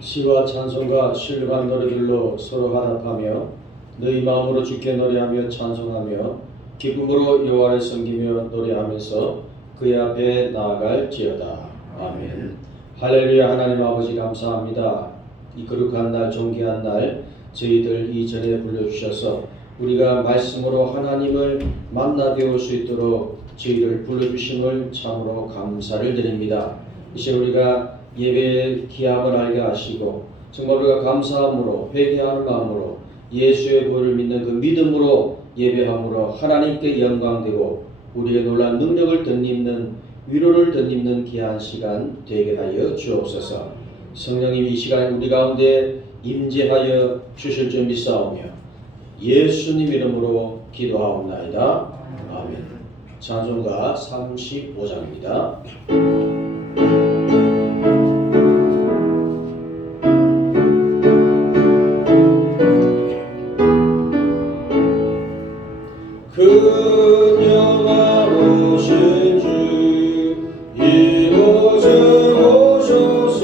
시와 찬송과 신뢰한 노래들로 서로 화답하며 너희 마음으로 주께 노래하며 찬송하며 기쁨으로 여호와를 섬기며 노래하면서 그의 앞에 나아갈지어다. 아멘. 할렐루야. 하나님 아버지 감사합니다. 이 거룩한 날, 존귀한 날 저희들 이전에 불러주셔서 우리가 말씀으로 하나님을 만나 배울 수 있도록 저희를 불러주심을 참으로 감사를 드립니다. 이제 우리가 예배의 귀함을 알게 하시고 정말 우리가 감사함으로 회개하는 마음으로 예수의 보혈을 믿는 그 믿음으로 예배함으로 하나님께 영광되고 우리의 놀라운 능력을 덧입는 위로를 덧입는 귀한 시간 되게 하여 주옵소서. 성령님 이 시간 우리 가운데 임재하여 주실 줄 믿사오며 예수님 이름으로 기도하옵나이다. 아멘. 찬송가 35장입니다. 그녀가 오신 주 이곳에 오셔서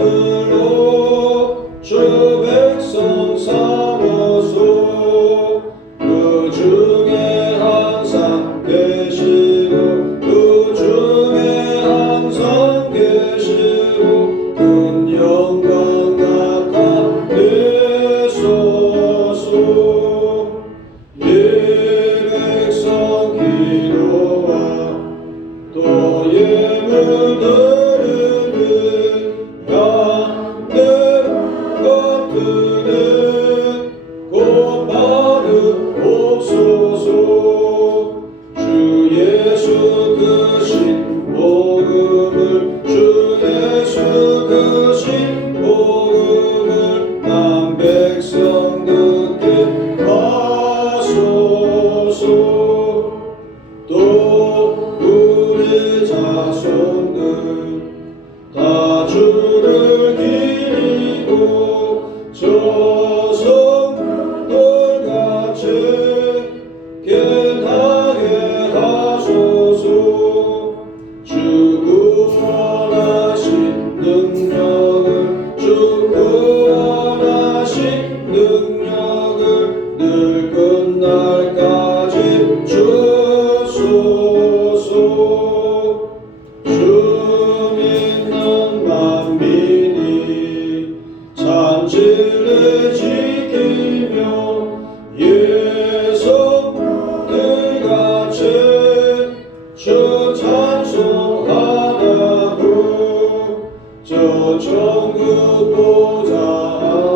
유목자들로 주 백성 삼으소 그 중에 항상 계시고 그 중에 항상 계시고 큰 영광 백성 기도와 또 예물 드리는 양들 같으네 곧바로 옵소서 주 예수 그 신복음을 주 예수 그 신복음을 남 백성 듣게 또 우리 자손들 다 주를 기리고 저성들같이 깨닫게 하소서 주 구원하신 능력을 주 구원하신 능력을 늘 끝날까지 주소서 주 믿는 만민이 잔치를 지키며 예성들같이 주 찬송하라고 저 천국 보좌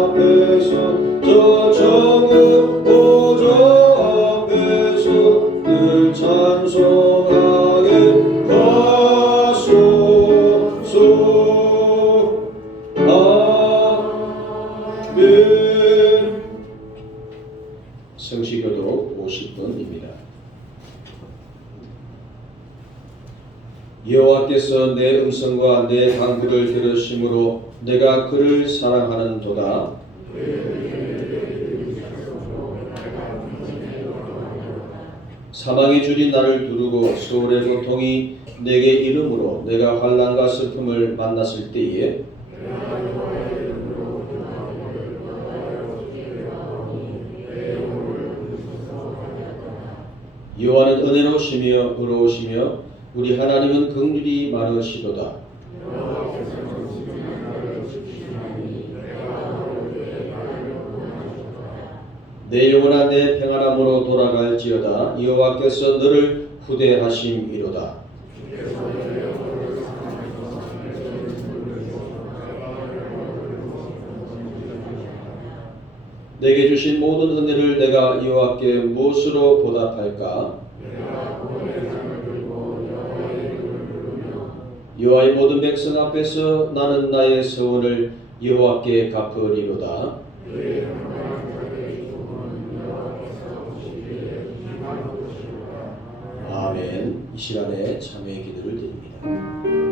앞에서 저 천국 보좌 앞에서 늘 찬송하게 하소서. 아멘. 성시교독 50분입니다. 여호와께서 내 음성과 내 간구를 들으심으로 내가 그를 사랑하는도다. 사망의 줄이 나를 두르고 소울의 고통이 내게 이름으로 내가 환난과 슬픔을 만났을 때에 여호와는 은혜로우시며 의로우시며 우리 하나님은 긍휼이 많으시도다. 내 영혼아 내 평안함으로 돌아갈지어다. 여호와께서 너를 후대하심이로다. 내게 주신 모든 은혜를 내가 여호와께 무엇으로 보답할까? 여호와의 모든 백성 앞에서 나는 나의 서원을 여호와께 갚으리로다. 아멘. 이 시간에 참회의 기도를 드립니다.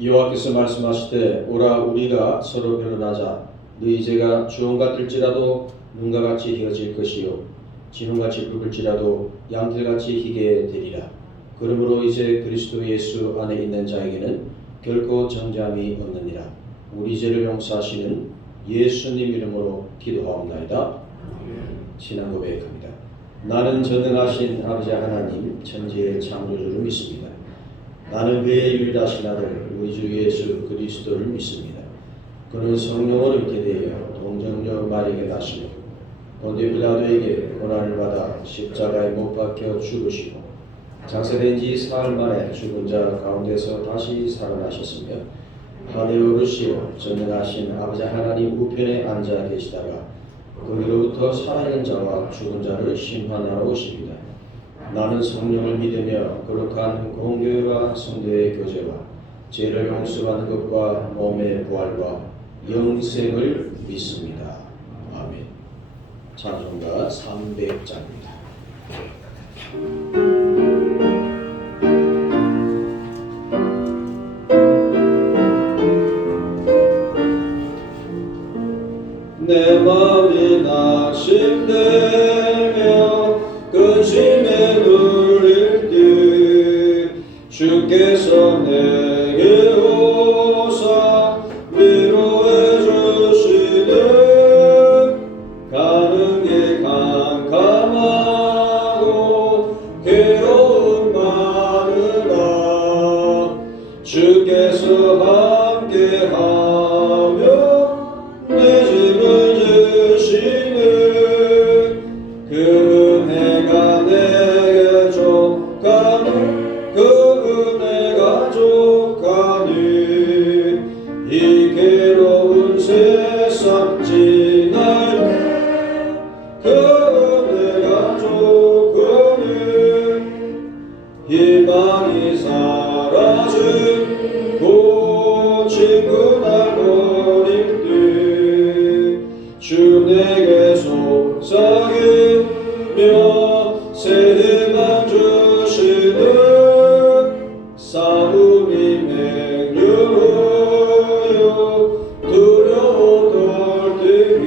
여호와께서 말씀하시되 오라 우리가 서로 변론하자. 너희 죄가 주홍 같을지라도 눈과 같이 휘어질 것이요 진홍같이 붉을지라도 양털같이 희게 되리라. 그러므로 이제 그리스도 예수 안에 있는 자에게는 결코 정죄함이 없느니라. 우리 죄를 용서하시는 예수님 이름으로 기도하옵나이다. 신앙 고백합니다. 나는 전능하신 아버지 하나님 천지의 창조주를 믿습니다. 나는 그의 유일하신 아들 우리 주 예수 그리스도를 믿습니다. 그는 성령으로 잉태 되어 동정녀 마리아에게 나시며 본디오 빌라도에게 고난을 받아 십자가에 못 박혀 죽으시고 장사된 지 사흘 만에 죽은 자 가운데서 다시 살아나셨으며 하늘에 오르시어 전능하신 아버지 하나님 우편에 앉아 계시다가 거기로부터 살아있는 자와 죽은 자를 심판하러 오십니다. 나는 성령을 믿으며 거룩한 공교회와 성도의 교제와 죄를 용서받는 것과 몸의 부활과 영생을 믿습니다. 아멘. 찬송가 300장입니다. 내 마음이 낙심되며 근심에 눌릴 때 주께서 내게 오사 위로해 주시네. 가는 길 캄캄하고 괴로움 많으나 주께서 함께하며 내 짐을 지시네. 그 은혜가 내게 족하니 그 은혜가 족하니 이 괴로운 세상 지날 때 그 은혜가 족하니 희망이 사라지고 친구 날 버릴 때 주 내게 속삭이며 새 희망 주시네. 싸움이 맹렬하여 두려워 떨리기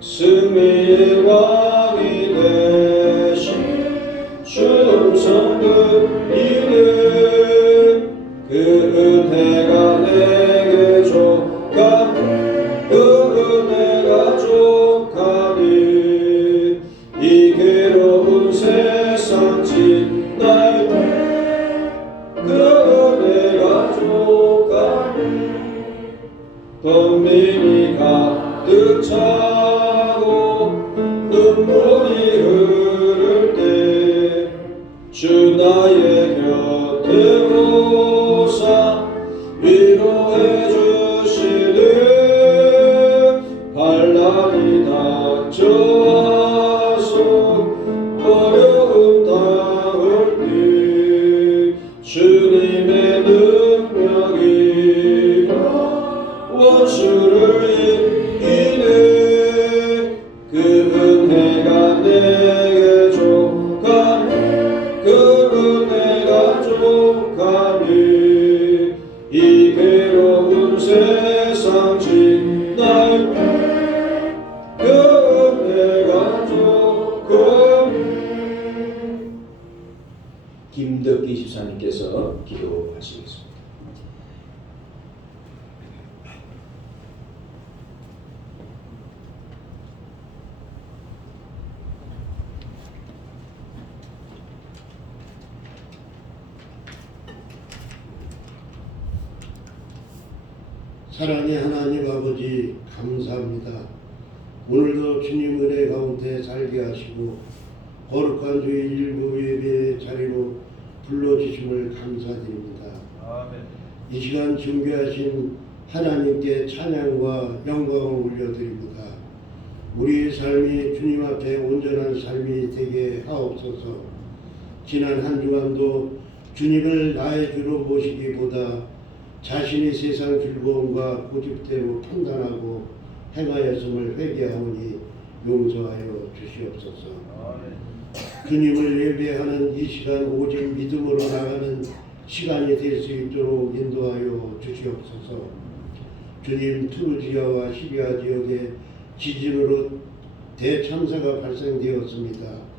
승리의 왕이 되신 주 성도이네. 그 은혜가 내게 족하니 그 은혜가 족하니 이 괴로운 세상 지날 때 그 은혜가 족하니 범민이 가득 차고 눈물이 흐를 때 주 나의 곁에 오사 위로해 주시네. 환난이 닥쳐와서 어려움 당할 때 주님의 능력이여 원수를 이기네. 그 은혜가 내게 족하니 그 은혜가 족하니 이 괴로운 세상 지날 때 그 은혜가 족하니. 김덕기 집사님께서 기도하시겠습니다. 사랑의 하나님 아버지 감사합니다. 오늘도 주님 은혜 가운데 살게 하시고 거룩한 주의 일부 예배 자리로 불러주심을 감사드립니다. 아멘. 이 시간 준비하신 하나님께 찬양과 영광을 올려드립니다. 우리의 삶이 주님 앞에 온전한 삶이 되게 하옵소서. 지난 한 주간도 주님을 나의 주로 모시기보다 자신의 세상 즐거움과 고집대로 판단하고 행하였음을 회개하오니 용서하여 주시옵소서. 아멘. 주님을 예배하는 이 시간 오직 믿음으로 나가는 시간이 될 수 있도록 인도하여 주시옵소서. 주님, 투르지아와 시리아 지역에 지진으로 대참사가 발생되었습니다.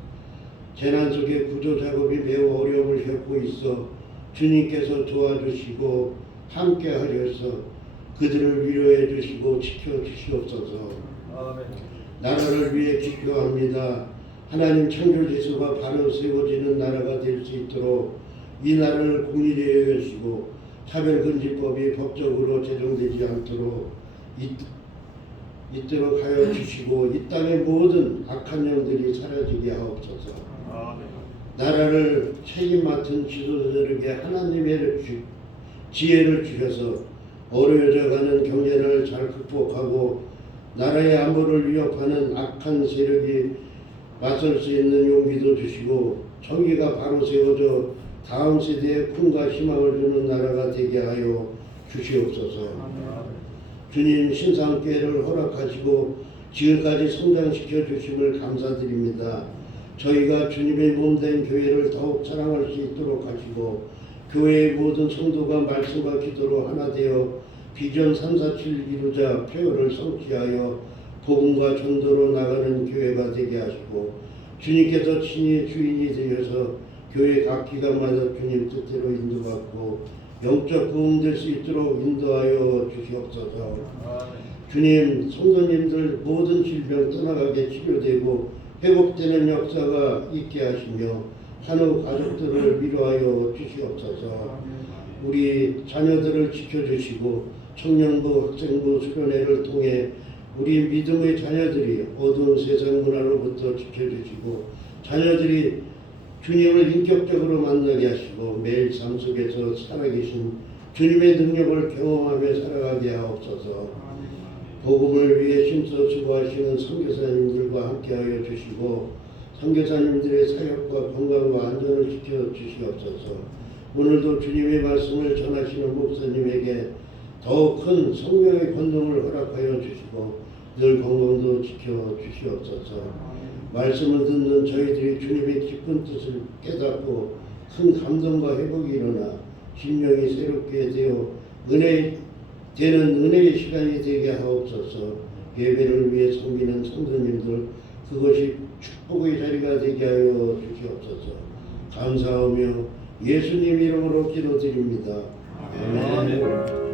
재난 속에 구조 작업이 매우 어려움을 겪고 있어 주님께서 도와주시고 함께 하셔서 그들을 위로해 주시고 지켜 주시옵소서. 나라를 위해 기도합니다. 하나님 창조 질서가 바로 세워지는 나라가 될 수 있도록 이 나라를 공의되게 여기시고 차별금지법이 법적으로 제정되지 않도록 있도록 하여 주시고 이 땅의 모든 악한 영들이 사라지게 하옵소서. 나라를 책임 맡은 지도자들에게 하나님의 지혜를 주셔서 어려워져가는 경제를 잘 극복하고 나라의 안보를 위협하는 악한 세력이 맞설 수 있는 용기도 주시고 정의가 바로 세워져 다음 세대에 꿈과 희망을 주는 나라가 되게 하여 주시옵소서. 주님, 신상교회를 허락하시고 지금까지 성장시켜 주심을 감사드립니다. 저희가 주님의 몸된 교회를 더욱 사랑할 수 있도록 하시고 교회의 모든 성도가 말씀과 기도로 하나 되어 비전 347 이루자 표현을 성취하여 복음과 전도로 나가는 교회가 되게 하시고 주님께서 친히 주인이 되셔서 교회 각 기관마다 주님 뜻대로 인도받고 영적 부흥될 수 있도록 인도하여 주시옵소서. 주님, 성도님들 모든 질병 떠나가게 치료되고 회복되는 역사가 있게 하시며 한우 가족들을 위로하여 주시옵소서. 우리 자녀들을 지켜주시고 청년부, 학생부, 수련회를 통해 우리 믿음의 자녀들이 어두운 세상 문화로부터 지켜주시고 자녀들이 주님을 인격적으로 만나게 하시고 매일 삶 속에서 살아계신 주님의 능력을 경험하며 살아가게 하옵소서. 복음을 위해 힘써 수고하시는 선교사님들과 함께하여 주시고 선교사님들의 사역과 건강과 안전을 지켜 주시옵소서. 오늘도 주님의 말씀을 전하시는 목사님에게 더욱 큰 성령의 권능을 허락하여 주시고 늘 건강도 지켜 주시옵소서. 말씀을 듣는 저희들이 주님의 깊은 뜻을 깨닫고 큰 감동과 회복이 일어나 심령이 새롭게 되어 은혜의 시간이 되게 하옵소서. 예배를 위해 섬기는 성도님들 그것이 축복의 자리가 되게 하여 주시옵소서. 감사하며 예수님 이름으로 기도드립니다. 아멘.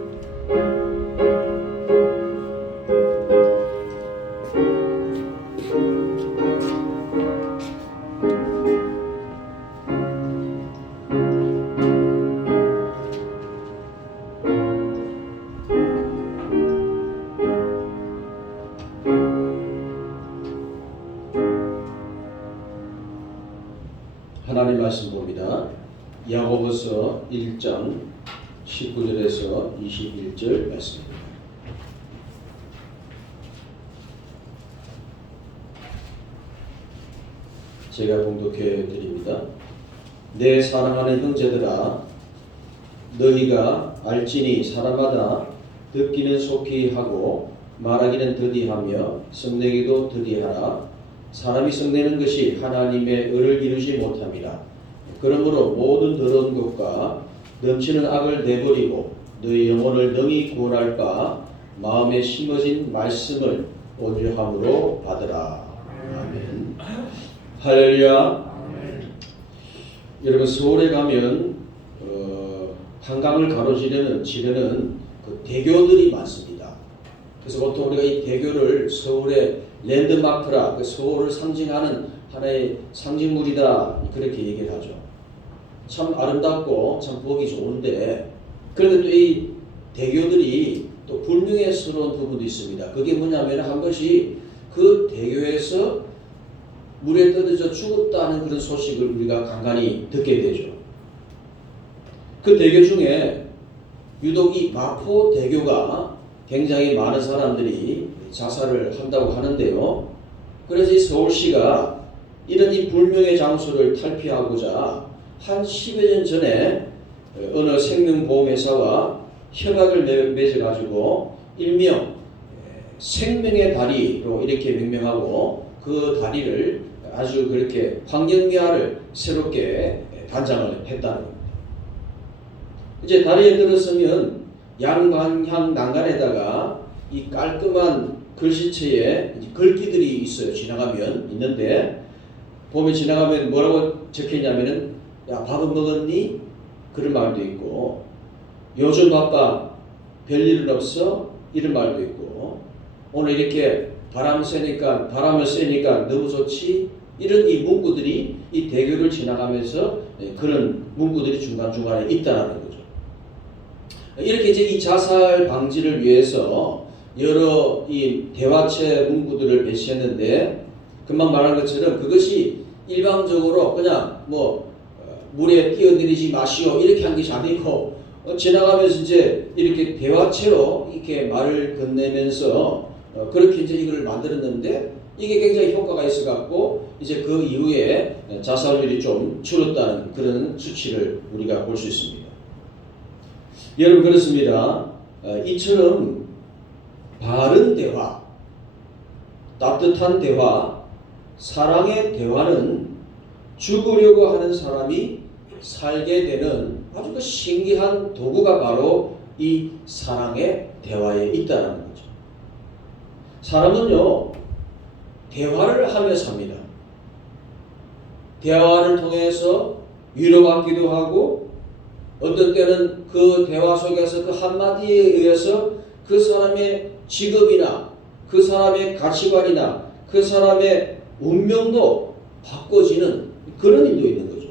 하나님 말씀 봅니다. 야고보서 1장 19절에서 21절 말씀입니다. 제가 봉독해 드립니다. 내 사랑하는 형제들아, 너희가 알지니 사람마다 듣기는 속히 하고 말하기는 더디하며 성내기도 더디하라. 사람이 성내는 것이 하나님의 의를 이루지 못함이라. 그러므로 모든 더러운 것과 넘치는 악을 내버리고 너희 영혼을 능히 구원할 바 마음에 심어진 말씀을 온유함으로 받으라. 아멘. 할렐루야. 여러분, 서울에 가면 한강을 가로지르는 그 대교들이 많습니다. 그래서 보통 우리가 이 대교를 서울의 랜드마크라, 그 서울을 상징하는 하나의 상징물이다, 그렇게 얘기를 하죠. 참 아름답고 참 보기 좋은데, 그런데 또 이 대교들이 또 불명예스러운 부분도 있습니다. 그게 뭐냐면 한 번씩 그 대교에서 물에 떠들어져 죽었다는 그런 소식을 우리가 간간히 듣게 되죠. 그 대교 중에 유독 이 마포 대교가 굉장히 많은 사람들이 자살을 한다고 하는데요. 그래서 이 서울시가 이런 이 불명예 장소를 탈피하고자 한 10여 년 전에 어느 생명보험회사와 협약을 맺어가지고 일명 생명의 다리로 이렇게 명명하고 그 다리를 아주 그렇게 환경미화를 새롭게 단장을 했다는 겁니다. 이제 다리에 들었으면 양방향 난간에다가 이 깔끔한 글씨체에 글귀들이 있어요. 지나가면 있는데 보면 지나가면 뭐라고 적혀있냐면은 야 밥은 먹었니? 그런 말도 있고 요즘 바빠 별일은 없어? 이런 말도 있고 오늘 이렇게 바람을 쐬니까 너무 좋지? 이런 이 문구들이 이 대교를 지나가면서 그런 문구들이 중간중간에 있다라는 거죠. 이렇게 이제 이 자살 방지를 위해서 여러 이 대화체 문구들을 배치했는데 금방 말한 것처럼 그것이 일방적으로 그냥 뭐 물에 뛰어내리지 마시오 이렇게 한 것이 아니고 지나가면서 이제 이렇게 대화체로 이렇게 말을 건네면서 그렇게 이제 이걸 만들었는데 이게 굉장히 효과가 있어 갖고 이제 그 이후에 자살률이 좀 줄었다는 그런 수치를 우리가 볼 수 있습니다. 여러분 그렇습니다. 이처럼 바른 대화, 따뜻한 대화, 사랑의 대화는 죽으려고 하는 사람이 살게 되는 아주 그 신기한 도구가 바로 이 사랑의 대화에 있다는 거죠. 사람은요 대화를 하며 삽니다. 대화를 통해서 위로받기도 하고 어떤 때는 그 대화 속에서 그 한마디에 의해서 그 사람의 직업이나 그 사람의 가치관이나 그 사람의 운명도 바꿔지는 그런 일도 있는 거죠.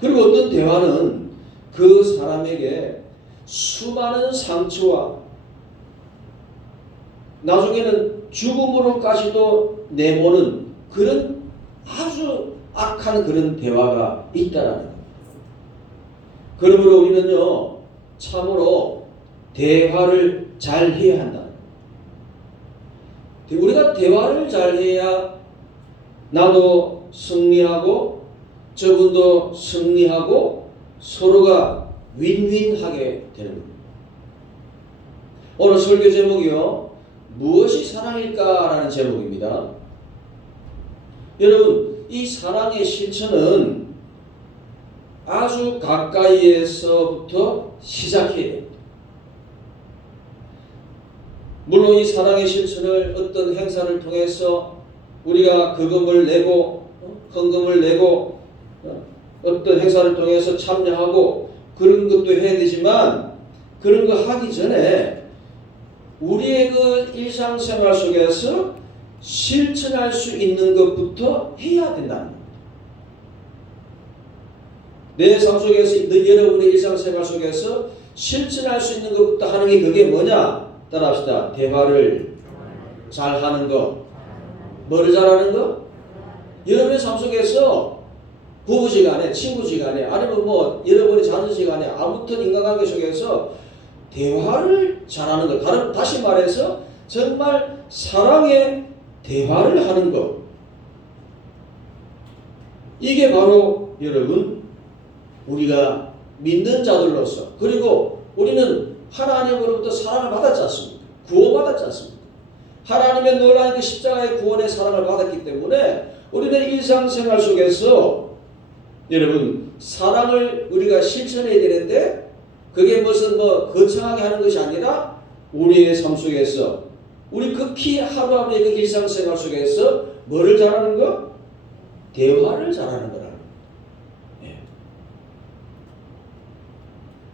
그리고 어떤 대화는 그 사람에게 수많은 상처와 나중에는 죽음으로까지도 내모는 그런 아주 악한 그런 대화가 있다라는 겁니다. 그러므로 우리는요 참으로 대화를 잘 해야 한다. 우리가 대화를 잘 해야 나도 승리하고 저분도 승리하고 서로가 윈윈하게 되는 겁니다. 오늘 설교 제목이요 무엇이 사랑일까라는 제목입니다. 여러분 이 사랑의 실천은 아주 가까이에서부터 시작해야 됩니다. 물론 이 사랑의 실천을 어떤 행사를 통해서 우리가 거금을 내고 헌금을 내고 어떤 행사를 통해서 참여하고 그런 것도 해야 되지만 그런 거 하기 전에 우리의 그 일상생활 속에서 실천할 수 있는 것부터 해야 된다는 겁니다. 내 삶 속에서 여러분의 일상생활 속에서 실천할 수 있는 것부터 하는 게 그게 뭐냐? 따라합시다. 대화를 잘하는 거. 뭐를 잘하는 거? 여러분의 삶 속에서 부부지간에 친구지간에 아니면 뭐 여러분의 자녀지간에 아무튼 인간관계 속에서 대화를 잘하는 것. 다시 말해서 정말 사랑의 대화를 하는 것. 이게 바로 여러분 우리가 믿는 자들로서 그리고 우리는 하나님으로부터 사랑을 받았지 않습니까? 구원받았지 않습니까? 하나님의 놀라운 그 십자가의 구원의 사랑을 받았기 때문에 우리는 일상생활 속에서 여러분 사랑을 우리가 실천해야 되는데 그게 무슨 거창하게 하는 것이 아니라 우리의 삶 속에서 우리 극히 하루하루의 그 일상생활 속에서 뭐를 잘하는 거? 대화를 잘하는 거라는 거예요.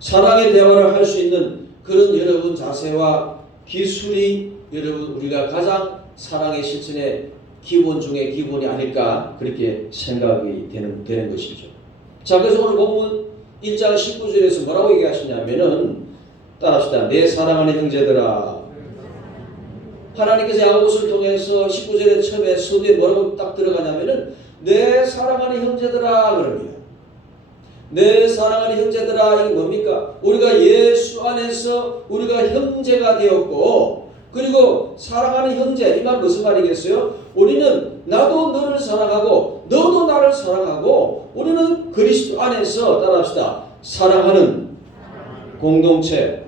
사랑의 대화를 할 수 있는 그런 여러분 자세와 기술이 여러분 우리가 가장 사랑의 실천의 기본 중에 기본이 아닐까 그렇게 생각이 되는 것이죠. 자, 그래서 오늘 본문 1장 19절에서 뭐라고 얘기하시냐면은 따라합시다. 내 사랑하는 형제들아. 하나님께서 야고보서를 통해서 19절의 처음에 서두에 뭐라고 딱 들어가냐면은 내 사랑하는 형제들아 그럽니다. 내 사랑하는 형제들아 이게 뭡니까? 우리가 예수 안에서 우리가 형제가 되었고 그리고 사랑하는 형제 이 말 무슨 말이겠어요? 우리는 나도 너를 사랑하고 너도 나를 사랑하고 우리는 그리스도 안에서 따라합시다. 사랑하는 공동체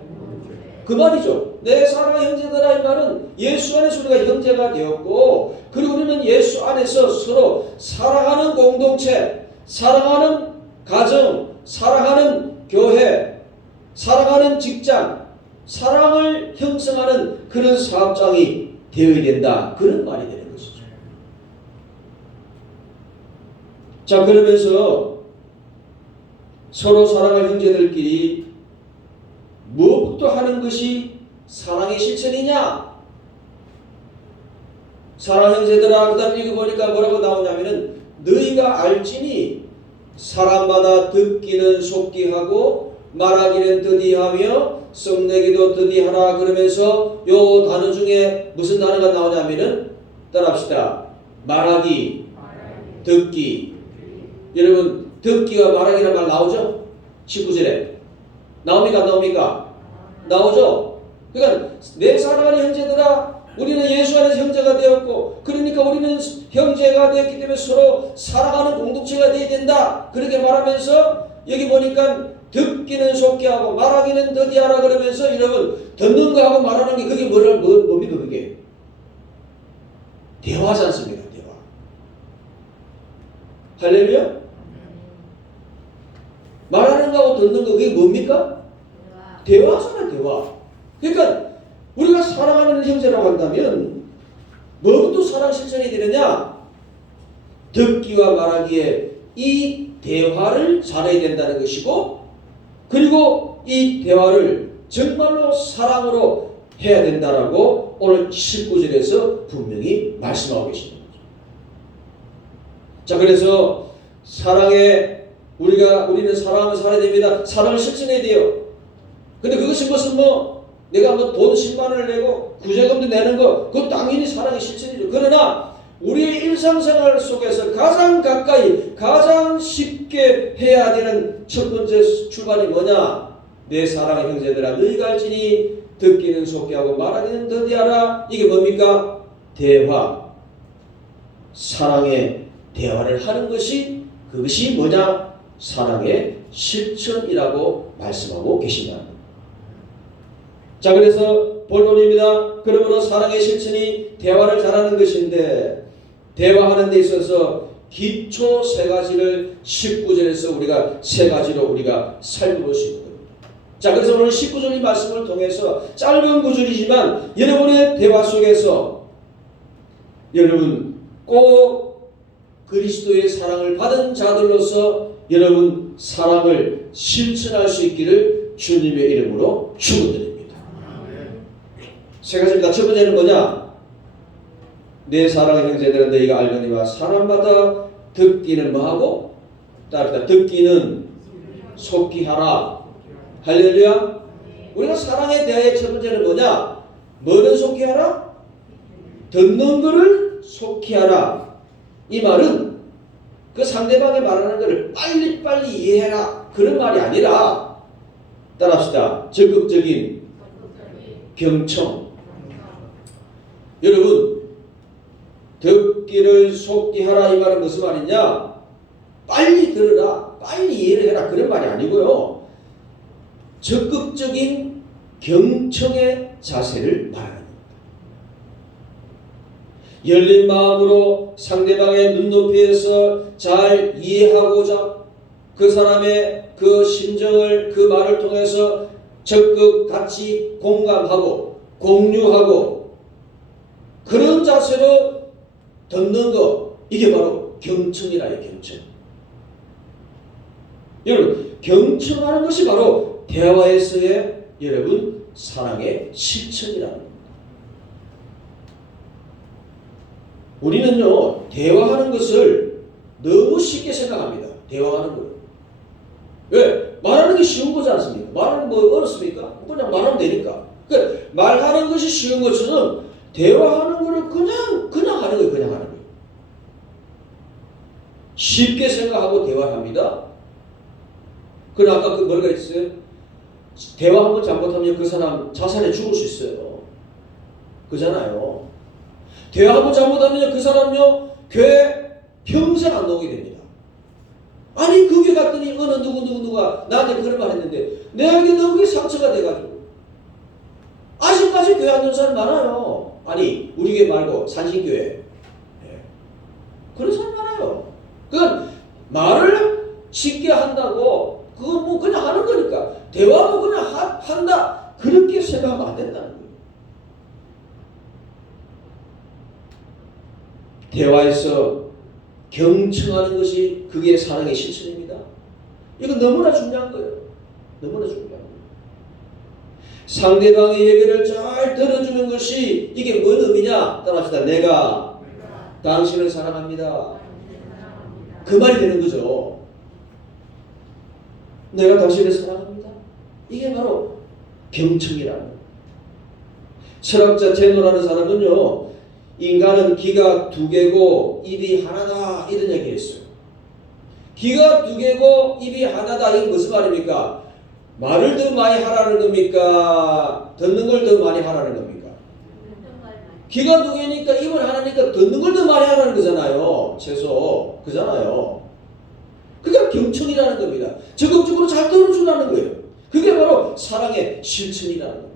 그 말이죠. 내 사랑하는 형제들아 이 말은 예수 안에서 우리가 형제가 되었고 그리고 우리는 예수 안에서 서로 사랑하는 공동체 사랑하는 가정, 사랑하는 교회, 사랑하는 직장, 사랑을 형성하는 그런 사업장이 되어야 된다. 그런 말이 되는 것이죠. 자, 그러면서 서로 사랑할 형제들끼리 무엇부터 하는 것이 사랑의 실천이냐? 사랑 형제들아, 그 다음 읽어보니까 뭐라고 나오냐면은 너희가 알지니 사람마다 듣기는 속기 하고 말하기는 더디하며 썩내기도 더디하라. 그러면서 요 단어 중에 무슨 단어가 나오냐면은 따라합시다. 말하기, 듣기. 여러분 듣기와 말하기란 말 나오죠? 19절에 나옵니까? 안 나옵니까? 나오죠? 그러니까 내 사랑하는 형제들아, 우리는 예수 안에서 형제가 되었고, 그러니까 우리는 형제가 되었기 때문에 서로 사랑하는 공동체가 되어야 된다. 그렇게 말하면서 여기 보니까 듣기는 속게 하고 말하기는 더디하라. 그러면서 여러분 듣는 거하고 말하는 게 그게 뭡니까? 그게 대화지 않습니까? 대화. 할렐루야? 말하는 거하고 듣는 거 그게 뭡니까? 대화잖아. 대화. 그러니까 우리가 사랑하는 형제라고 한다면 뭐부터 사랑 실천이 되느냐? 듣기와 말하기에 이 대화를 잘해야 된다는 것이고, 그리고 이 대화를 정말로 사랑으로 해야 된다라고 오늘 19절에서 분명히 말씀하고 계십니다. 자, 그래서 우리는 사랑하면서 살아야 됩니다. 사랑을 실천해야 돼요. 근데 그것이 무슨 내가 돈 10만 원을 내고 구제금도 내는 거, 그건 당연히 사랑의 실천이죠. 그러나 우리의 일상생활 속에서 가장 가까이, 가장 쉽게 해야 되는 첫 번째 출발이 뭐냐? 내 사랑의 형제들아, 너희가 알지니 듣기는 속게 하고 말하기는 더디하라. 이게 뭡니까? 대화. 사랑의 대화를 하는 것이, 그것이 뭐냐? 사랑의 실천이라고 말씀하고 계십니다. 자, 그래서 본론입니다. 그러므로 사랑의 실천이 대화를 잘하는 것인데, 대화하는 데 있어서 기초 세 가지를 19절에서 우리가 세 가지로 우리가 살펴볼 수 있는 겁니다. 자, 그래서 오늘 19절 이 말씀을 통해서 짧은 구절이지만 여러분의 대화 속에서 여러분 꼭 그리스도의 사랑을 받은 자들로서 여러분 사랑을 실천할 수 있기를 주님의 이름으로 축원드립니다. 세 가지입니다. 첫 번째는 뭐냐? 내 사랑하는 형제들은 너희가 알거니와 사람마다 듣기는 뭐하고? 따르다. 듣기는 속기 하라. 할렐루야. 우리가 사랑에 대하여 첫 번째는 뭐냐? 뭐는 속기 하라? 듣는 거를 속기 하라. 이 말은 그 상대방이 말하는 것을 빨리빨리 이해해라. 그런 말이 아니라, 따라합시다. 적극적인 경청. 여러분, 듣기를 속기 하라. 이 말은 무슨 말이냐? 빨리 들으라, 빨리 이해를 해라. 그런 말이 아니고요. 적극적인 경청의 자세를 말하는 겁니다. 열린 마음으로 상대방의 눈높이에서 잘 이해하고자 그 사람의 그 심정을 그 말을 통해서 적극 같이 공감하고 공유하고 그런 자세로 듣는 것, 이게 바로 경청이라요. 경청. 여러분, 경청하는 것이 바로 대화에서의 여러분 사랑의 실천이라는 겁니다. 우리는요, 대화하는 것을 너무 쉽게 생각합니다. 대화하는 걸. 왜? 말하는 게 쉬운 거지 않습니까? 말하는 뭐 어렵습니까? 그냥 말하면 되니까. 그러니까 말하는 것이 쉬운 것처럼 대화하는 거를 그냥 하는 거예요. 그냥 하는 거예요. 쉽게 생각하고 대화합니다. 그러나 아까 뭐라고 했어요? 대화 한번 잘못하면 그 사람 자살해 죽을 수 있어요. 그잖아요. 대화 한번 잘못하면 그 사람요 교회 평생 안 나오게 됩니다. 아니 그 교회 갔더니 어느 누구가 나한테 그런 말 했는데 내게 너무 상처가 돼가지고 아직까지 교회 안 오는 사람 많아요. 아니 우리 교회 말고 산신교회. 네. 그런 사람 많아요. 그건 말을 쉽게 한다고 그거 뭐 그냥 하는 거니까. 대화에서 경청하는 것이 그게 사랑의 실천입니다. 이거 너무나 중요한 거예요. 너무나 중요한 거예요. 상대방의 얘기를 잘 들어주는 것이 이게 뭔 의미냐? 따라합시다. 내가 당신을 사랑합니다. 그 말이 되는 거죠. 내가 당신을 사랑합니다. 이게 바로 경청이라는 거예요. 철학자 제노라는 사람은요, 인간은 귀가 두 개고 입이 하나다 이런 얘기했어요. 귀가 두 개고 입이 하나다 이건 무슨 말입니까? 말을 더 많이 하라는 겁니까? 듣는 걸 더 많이 하라는 겁니까? 귀가 두 개니까 입을 하나니까 듣는 걸 더 많이 하라는 거잖아요. 최소 그잖아요. 그게 경청이라는 겁니다. 적극적으로 잘 들어주라는 거예요. 그게 바로 사랑의 실천이라는 겁니다.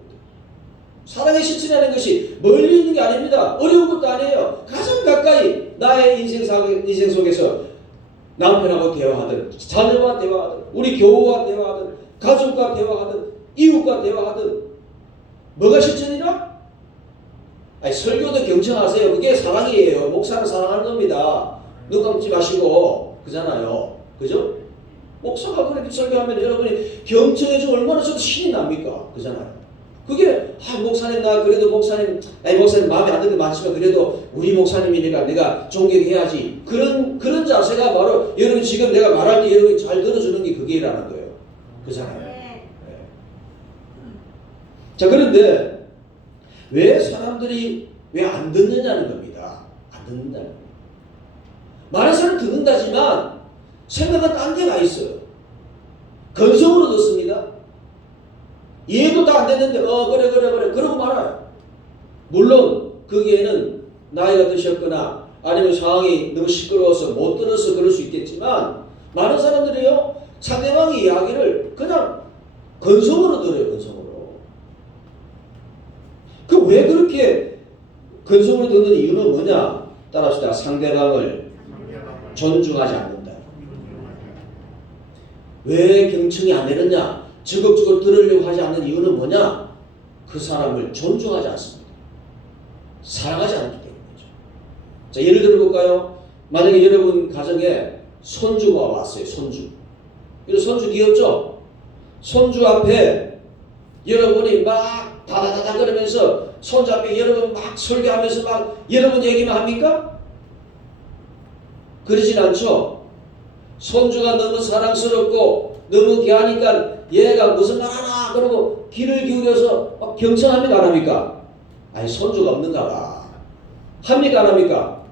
사랑의 실천이라는 것이 멀리 있는 게 아닙니다. 어려운 것도 아니에요. 가장 가까이 나의 인생 속에서 남편하고 대화하든, 자녀와 대화하든, 우리 교우와 대화하든, 가족과 대화하든, 이웃과 대화하든, 뭐가 실천이라? 아니, 설교도 경청하세요. 그게 사랑이에요. 목사를 사랑하는 겁니다. 눈 감지 마시고, 그잖아요. 그죠? 목사가 그렇게 설교하면 여러분이 경청해주면 얼마나 저도 신이 납니까? 그잖아요. 그게 목사님 나 그래도 목사님 마음에 안 드는 게 많지만 그래도 우리 목사님이니까 내가 존경해야지 그런 자세가 바로 여러분 지금 내가 말할 때 여러분이 잘 들어주는 게 그게라는 거예요. 그잖아요. 네. 자, 그런데 왜 사람들이 왜 안 듣느냐는 겁니다. 안 듣는다는 겁니다. 많은 사람은 듣는다지만 생각은 딴 데가 있어요. 건성으로 듣습니다. 이해도 다 안 됐는데 그래 그러고 말아요. 물론 거기에는 나이가 드셨거나 아니면 상황이 너무 시끄러워서 못 들어서 그럴 수 있겠지만 많은 사람들이요 상대방의 이야기를 그냥 건성으로 들어요. 건성으로. 그 왜 그렇게 건성으로 듣는 이유는 뭐냐? 따라합시다. 상대방을 존중하지 않는다. 왜 경청이 안 되느냐? 적극적으로 들으려고 하지 않는 이유는 뭐냐? 그 사람을 존중하지 않습니다. 사랑하지 않기 때문이죠. 자, 예를 들어볼까요? 만약에 여러분 가정에 손주가 왔어요. 손주. 이런 손주 귀엽죠? 손주 앞에 여러분이 막 다다다다 그러면서 손주 앞에 여러분 막 설교하면서 막 여러분 얘기만 합니까? 그러진 않죠. 손주가 너무 사랑스럽고 너무 귀하니까 얘가 무슨 말 하나 그러고 귀를 기울여서 막 경청합니까 안 합니까? 아니 손주가 없는가 봐. 합니까 안 합니까?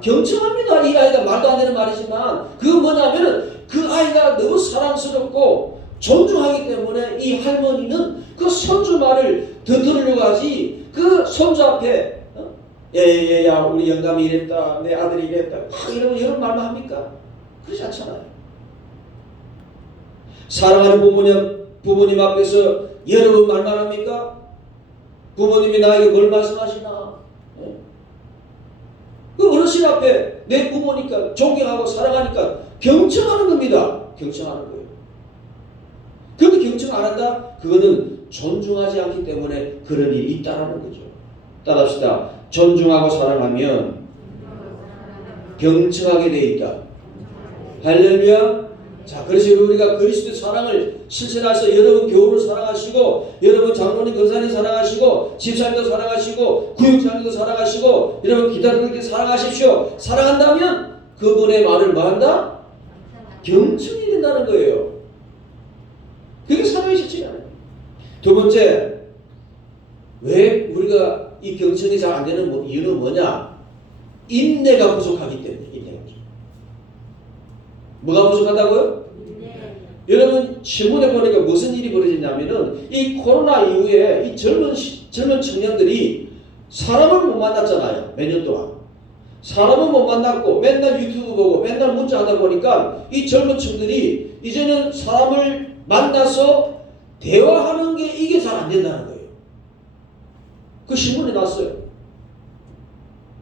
경청합니다. 이 아이가 말도 안 되는 말이지만 그건 뭐냐면은 그 아이가 너무 사랑스럽고 존중하기 때문에 이 할머니는 그 손주 말을 더 들으려고 하지 그 손주 앞에 야 우리 영감이 이랬다 내 아들이 이랬다 이러면 이런 말만 합니까? 그렇지 않잖아요. 사랑하는 부모님 앞에서 여러분 말만 합니까? 부모님이 나에게 뭘 말씀하시나? 그 어르신 앞에 내 부모니까 존경하고 사랑하니까 경청하는 겁니다. 경청하는 거예요. 그런데 경청 안 한다? 그거는 존중하지 않기 때문에 그런 일이 있다라는 거죠. 따라합시다. 존중하고 사랑하면 경청하게 돼 있다. 할렐루야. 자, 그래서 우리가 그리스도의 사랑을 실천해서 여러분 교우를 사랑하시고 여러분 장로님 권사님 사랑하시고 집사님도 사랑하시고 구역장님도 사랑하시고 여러분 기다리는 사랑하십시오. 사랑한다면 그분의 말을 뭐한다? 경청이 된다는 거예요. 그게 사랑의 실천이에요. 두 번째, 왜 우리가 이 경청이 잘 안 되는 이유는 뭐냐? 인내가 부족하기 때문에. 인내가 부족. 뭐가 부족하다고요? 여러분 신문에 보니까 무슨 일이 벌어졌냐면은 이 코로나 이후에 이 젊은 청년들이 사람을 못 만났잖아요. 몇 년 동안. 사람은 못 만났고 맨날 유튜브 보고 맨날 문자 하다 보니까 이 젊은 층들이 이제는 사람을 만나서 대화하는 게 이게 잘 안 된다는 거예요. 그 신문에 났어요.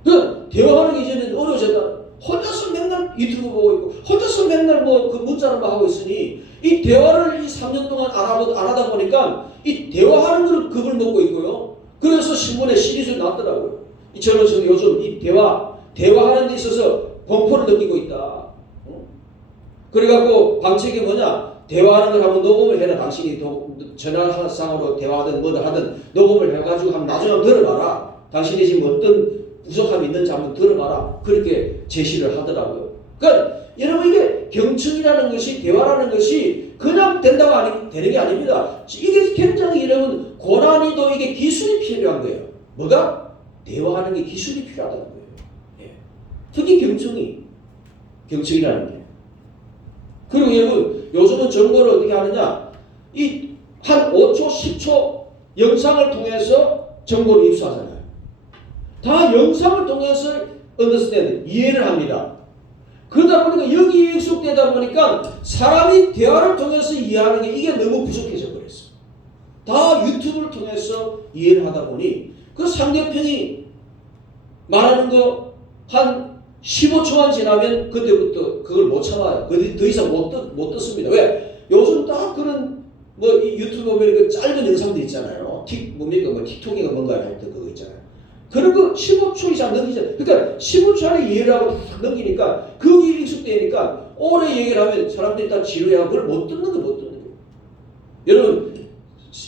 그 대화하는 게 이제는 어려워졌다. 혼자서 맨날 유튜브 보고 있고 혼자서 맨날 뭐 그 문자를 하고 있으니 이 대화를 이 3년 동안 안 하다 보니까 이 대화하는 거를 겁을 먹고 있고요. 그래서 신문에 시리즈 나왔더라고요. 이 젊은 층 요즘 이 대화 대화하는 데 있어서 공포를 느끼고 있다. 그래갖고 방책이 뭐냐? 대화하는 걸 한번 녹음을 해라. 당신이 전화상으로 대화하든 뭐든 하든 녹음을 해가지고 한번 나중에 한번 들어봐라. 당신이 지금 어떤 부족함이 있는지 한번 들어봐라. 그렇게 제시를 하더라고요. 그러니까 여러분 이게 경청이라는 것이 대화라는 것이 그냥 된다고 되는 게 아닙니다. 이게 굉장히 여러분 고난이도 이게 기술이 필요한 거예요. 뭐가? 대화하는 게 기술이 필요하다는 거예요. 예. 특히 경청이라는 게. 그리고 여러분 요즘은 정보를 어떻게 하느냐? 이 한 5초, 10초 영상을 통해서 정보를 입수하잖아요. 다 영상을 통해서 understand, 이해를 합니다. 그러다 보니까 여기에 익숙되다 보니까 사람이 대화를 통해서 이해하는 게 이게 너무 부족해져 버렸어. 다 유튜브를 통해서 이해를 하다 보니 그 상대편이 말하는 거 한 15초만 지나면 그때부터 그걸 못 참아요. 더 이상 못 듣습니다. 왜? 요즘 다 그런 뭐 유튜브 보면 그 짧은 영상도 있잖아요. 뭡니까? 뭐 틱톡인가 뭔가 할 때 그거 있잖아요. 그런 거 15초 이상 넘기잖아요. 그러니까 15초 안에 이해를 하고 딱 넘기니까 거기에 익숙되니까 오래 얘기를 하면 사람들이 다 지루해하고 그걸 못 듣는 거예요. 여러분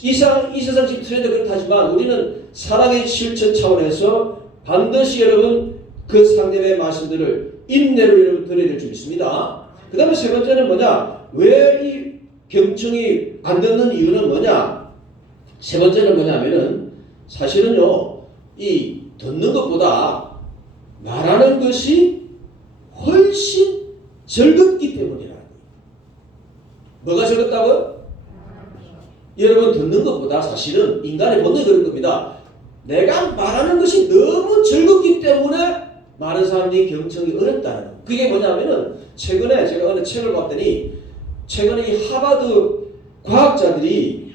이 세상 지금 트렌드 그렇다지만 우리는 사랑의 실천 차원에서 반드시 여러분 그 상대방의 말씀들을 인내로 여러분 들어야 될 줄 믿습니다. 그 다음에 세 번째는 뭐냐? 왜 이 경청이 안 듣는 이유는 뭐냐? 세 번째는 뭐냐면은 사실은요, 이 듣는 것보다 말하는 것이 훨씬 즐겁기 때문이라는 거예요. 뭐가 즐겁다고요? 여러분 듣는 것보다 사실은 인간의 본능이 그런 겁니다. 내가 말하는 것이 너무 즐겁기 때문에 많은 사람들이 경청이 어렵다는 거예요. 그게 뭐냐면은 최근에 제가 어느 책을 봤더니 최근에 이 하버드 과학자들이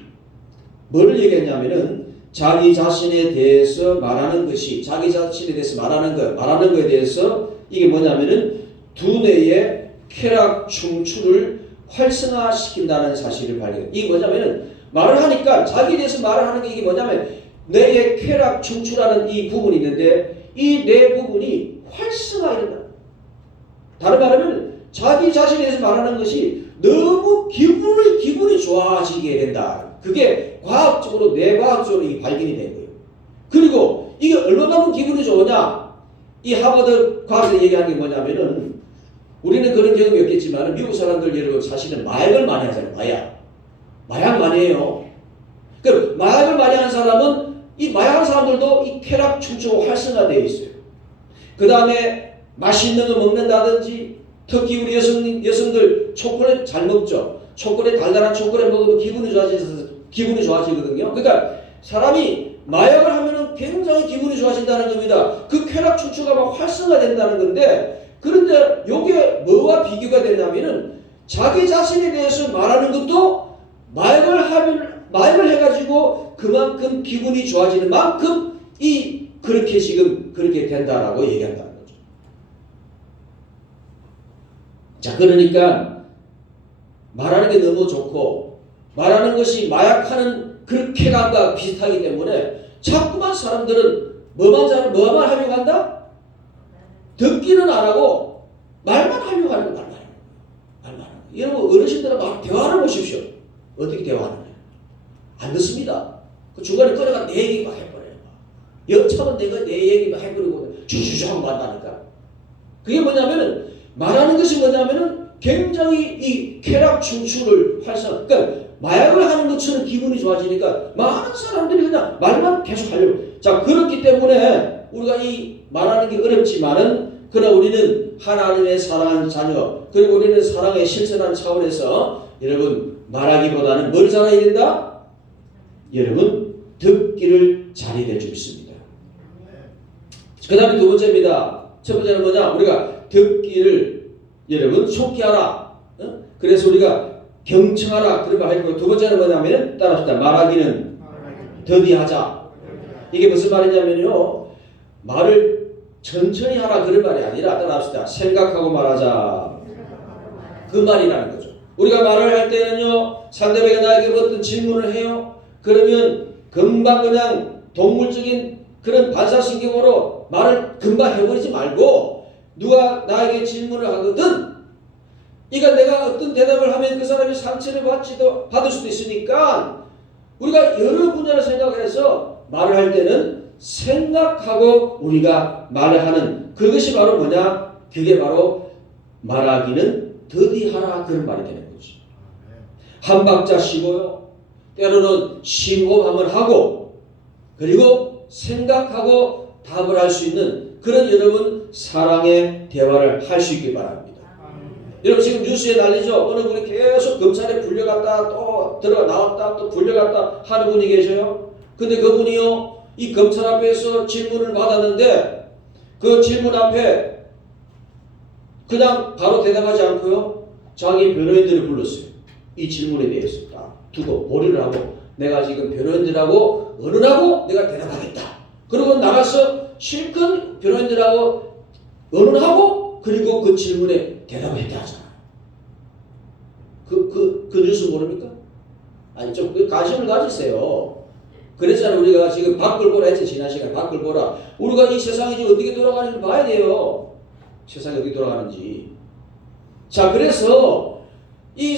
뭐를 얘기했냐면은 자기 자신에 대해서 말하는 것이 자기 자신에 대해서 말하는 거에 대해서 이게 뭐냐면은 두뇌의 쾌락 충출을 활성화시킨다는 사실을 발견해요. 이게 뭐냐면은 말을 하니까 자기에 대해서 말을 하는 게 이게 뭐냐면 뇌의 쾌락 충출하는 이 부분이 있는데 이 뇌 부분이 활성화된다. 다른 말하면 자기 자신에 대해서 말하는 것이 너무 기분이 좋아지게 된다. 그게 과학적으로 뇌과학적으로 이 발견이 된 거예요. 그리고 이게 얼마만큼 기분이 좋으냐? 이 하버드 과학에서 얘기하는 게 뭐냐면은 우리는 그런 경험이 없겠지만 미국 사람들 여러분 사실은 마약을 많이 하잖아요. 마약 많이 해요. 그 마약을 많이 하는 사람은 이 마약하는 사람들도 이 쾌락 충청 활성화되어 있어요. 그 다음에 맛있는 거 먹는다든지 특히 우리 여성들 초콜릿 잘 먹죠. 달달한 초콜릿 먹으면 기분이 좋아지거든요. 그러니까 사람이 마약을 하면은 굉장히 기분이 좋아진다는 겁니다. 그 쾌락 충추가 막 활성화된다는 건데 그런데 이게 뭐와 비교가 되냐면은 자기 자신에 대해서 말하는 것도 마약을 해가지고 그만큼 기분이 좋아지는 만큼 그렇게 된다라고 얘기한다는 거죠. 자, 그러니까 말하는 게 너무 좋고 말하는 것이 마약하는 그 쾌감과 비슷하기 때문에 자꾸만 사람들은 뭐만 하려고 한다? 듣기는 안 하고 말만 하려고 하는 거예요. 말만. 여러분 어르신들은 막 대화를 보십시오. 어떻게 대화하느냐? 안 듣습니다. 그 중간에 꺼내가 내 얘기만 해버려요. 여차면 내가 내 얘기만 해버리고 주주주 하고 간다니까. 그게 뭐냐면은 말하는 것이 뭐냐면은 굉장히 이 쾌락 충출을 그러니까 마약을 하는 것처럼 기분이 좋아지니까 많은 사람들이 그냥 말만 계속 하려고. 자, 그렇기 때문에 우리가 이 말하는 게 어렵지만은 그러나 우리는 하나님의 사랑하는 자녀 그리고 우리는 사랑의 실천하는 차원에서 여러분 말하기보다는 뭘 잘해야 된다? 여러분 듣기를 잘해야 될 줄 믿습니다. 그 다음에 두 번째입니다. 첫 번째는 뭐냐? 우리가 듣기를 여러분 속히 하라. 그래서 우리가 경청하라. 그런 말 하고 두 번째는 뭐냐면 따라합시다. 말하기는 더디하자. 이게 무슨 말이냐면요. 말을 천천히 하라 그런 말이 아니라 따라합시다. 생각하고 말하자. 그 말이라는 거죠. 우리가 말을 할 때는요. 상대방이 나에게 어떤 질문을 해요. 그러면 금방 그냥 동물적인 그런 반사신경으로 말을 금방 해버리지 말고 누가 나에게 질문을 하거든 이가 내가 어떤 대답을 하면 그 사람이 상처를 받을 수도 있으니까 우리가 여러 분야를 생각해서 말을 할 때는 생각하고 우리가 말을 하는 그것이 바로 뭐냐? 그게 바로 말하기는 더디하라 그런 말이 되는 거죠. 한 박자 쉬고요. 때로는 심호흡 한번 하고 그리고 생각하고 답을 할 수 있는 그런 여러분 사랑의 대화를 할 수 있길 바랍니다. 여러분 지금 뉴스에 난리죠. 어느 분이 계속 검찰에 불려갔다 또 들어가 나왔다 또 불려갔다 하는 분이 계셔요. 근데 그분이요 이 검찰 앞에서 질문을 받았는데 그 질문 앞에 그냥 바로 대답하지 않고요 자기 변호인들을 불렀어요. 이 질문에 대해서 딱 두고 보류를 하고 내가 지금 변호인들하고 의논하고 내가 대답하겠다. 그리고 나가서 실컷 변호인들하고 의논하고 그리고 그 질문에 대답을 했다 하잖아요. 그 뉴스 모릅니까? 아니 좀 관심을 가지세요. 그랬잖아요. 우리가 지금 밖을 보라 했지. 지난 시간에 밖을 보라. 우리가 이 세상이 지금 어떻게 돌아가는지 봐야 돼요. 세상이 어떻게 돌아가는지. 자 그래서 이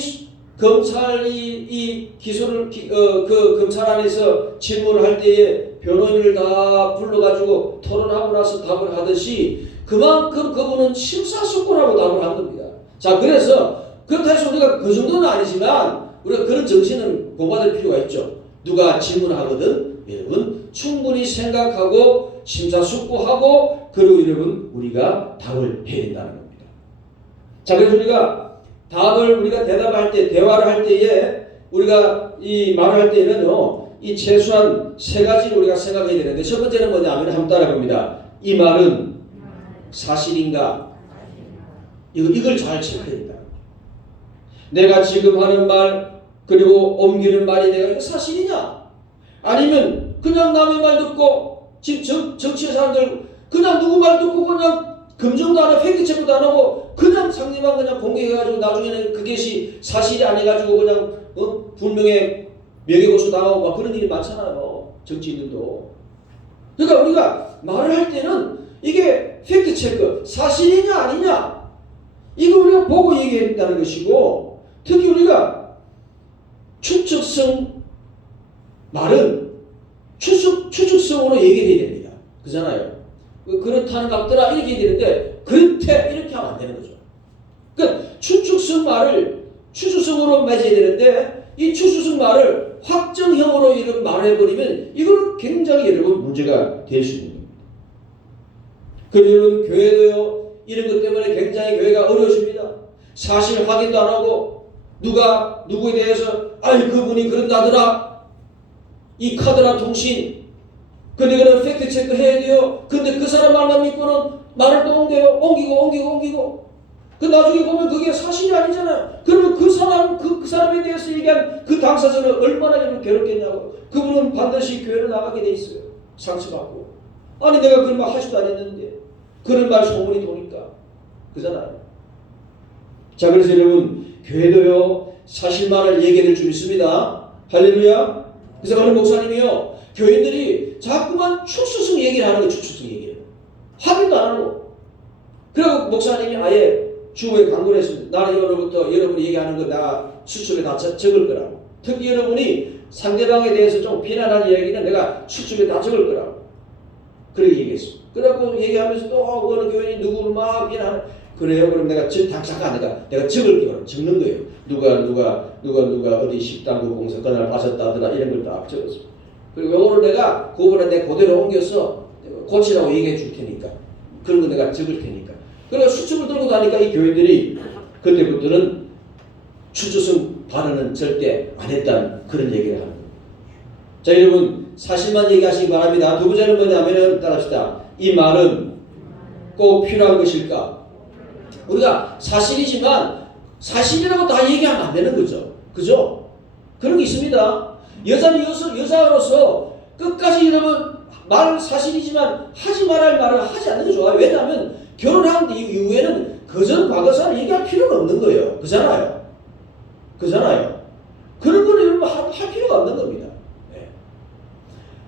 검찰이 이 기소를 그 검찰 안에서 질문을 할 때에 변호인을 다 불러가지고 토론하고 나서 답을 하듯이 그만큼 그분은 심사숙고라고 답을 한 겁니다. 자 그래서 그렇다 해서 우리가 그 정도는 아니지만 우리가 그런 정신은 보호받을 필요가 있죠. 누가 질문하거든 여러분 충분히 생각하고 심사숙고하고 그리고 여러분 우리가 답을 해야 된다는 겁니다. 자 그래서 우리가 답을 우리가 대답할 때 대화를 할 때에 우리가 이 말을 할 때에는요 이 최소한 세 가지를 우리가 생각해야 되는데 첫 번째는 뭐냐면 한번 따라 봅니다. 이 말은 사실인가? 이걸 잘 체크해야 된다. 내가 지금 하는 말 그리고 옮기는 말이 내가 이거 사실이냐? 아니면 그냥 남의 말 듣고 지금 정치의 사람들 그냥 누구 말 듣고 그냥 검증도 안 하고 팩트체크도 안 하고 그냥 상대방 그냥 공개해가지고 나중에는 그것이 사실이 아니가지고 그냥 분명히 명예고소 당하고 막 그런 일이 많잖아요. 정치인들도. 그러니까 우리가 말을 할 때는 이게 팩트체크 사실이냐 아니냐 이거 우리가 보고 얘기해야 된다는 것이고 특히 우리가 추측성 말은 추측성으로 얘기해야 됩니다. 그잖아요. 그렇다는 같더라 이렇게 해야 되는데 그렇대 이렇게 하면 안 되는 거죠. 그러니까 추측성 말을 추측성으로 맺어야 되는데 이 추측성 말을 확정형으로 이런 말을 해버리면 이거는 굉장히 여러분 문제가 될 수 있는 겁니다. 그리고 교회도요 이런 것 때문에 굉장히 교회가 어려워집니다. 사실 확인도 안 하고 누가 누구에 대해서 아이 그분이 그런다더라 이 카드라 통신 근데 그는 팩트 체크 해야 돼요. 근데 그 사람 말만 믿고는 말을 또 옮기고 그 나중에 보면 그게 사실이 아니잖아요. 그러면 그 사람에 대해서 얘기한 그 당사자는 얼마나 괴롭겠냐고. 그분은 반드시 교회를 나가게 돼 있어요. 상처받고. 아니 내가 그런 말 하지도 않았는데 그런 말 소문이 도니까 그잖아요. 자 그래서 여러분 교회도요 사실만을 얘기할 줄 믿습니다. 할렐루야. 그래서 그런 목사님이요 교인들이 자꾸만 추측성 얘기를 하는 거예요. 추측성 얘기를 확인도 안 하고. 그리고 목사님이 아예 주호에 강구를 했습니다. 나는 오늘부터 여러분이 얘기하는 거 다 수첩에 다 적을 거라고. 특히 여러분이 상대방에 대해서 좀 비난하는 얘기는 내가 수첩에 다 적을 거라고. 그렇게 얘기했습니다. 그래갖고 얘기하면서 또 어느 교인이 누구를 막 비난하는 그래요. 그럼 내가 잠깐 내가 적을게요. 적는 거예요. 누가 어디 식당부 공사 그날 빠졌다더라 이런 걸 다 적었어. 그리고 요거를 내가 그거를 내 그대로 옮겨서 고치라고 얘기해 줄 테니까 그런 거 내가 적을 테니까. 그래서 수첩을 들고 다니까 이 교인들이 그때부터는 추측성 발언은 절대 안 했다는 그런 얘기를 하는 거예요. 자 여러분 사실만 얘기하시기 바랍니다. 두 번째는 뭐냐면은 따라합시다. 이 말은 꼭 필요한 것일까? 우리가 사실이지만 사실이라고 다 얘기하면 안 되는 거죠. 그죠? 그런 게 있습니다. 여자로서 끝까지 여러분 말 사실이지만 하지 말할 말을 하지 않는 게 좋아요. 왜냐하면 결혼한 이후에는 그전 과거사를 얘기할 필요는 없는 거예요. 그잖아요. 그런 거는 여러분 할 필요가 없는 겁니다. 네.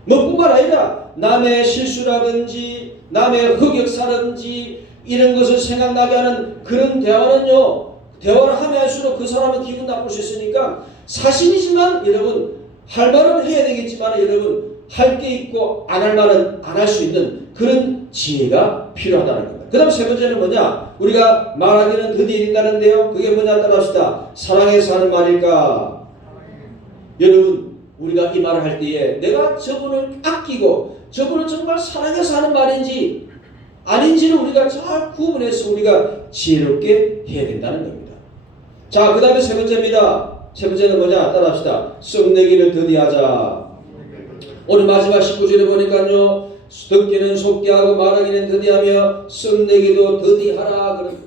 뭐뿐만 아니라 남의 실수라든지 남의 흑역사라든지 이런 것을 생각나게 하는 그런 대화는요, 대화를 하면 할수록 그 사람은 기분 나쁠 수 있으니까 사실이지만 여러분 할 말은 해야 되겠지만 여러분 할 게 있고 안 할 말은 안 할 수 있는 그런 지혜가 필요하다는 겁니다. 그 다음 세 번째는 뭐냐? 우리가 말하기는 드디어 된다는데요. 그게 뭐냐 따라합시다. 사랑해서 하는 말일까? 여러분 우리가 이 말을 할 때에 내가 저분을 아끼고 저분을 정말 사랑해서 하는 말인지 아닌지를 우리가 잘 구분해서 우리가 지혜롭게 해야 된다는 겁니다. 자, 그 다음에 세 번째입니다. 세 번째는 뭐냐? 따라합시다. 썩내기를 더디하자. 오늘 마지막 19절에 보니까요, 듣기는 속게 하고 말하기는 더디하며 썩내기도 더디하라 그럽니다.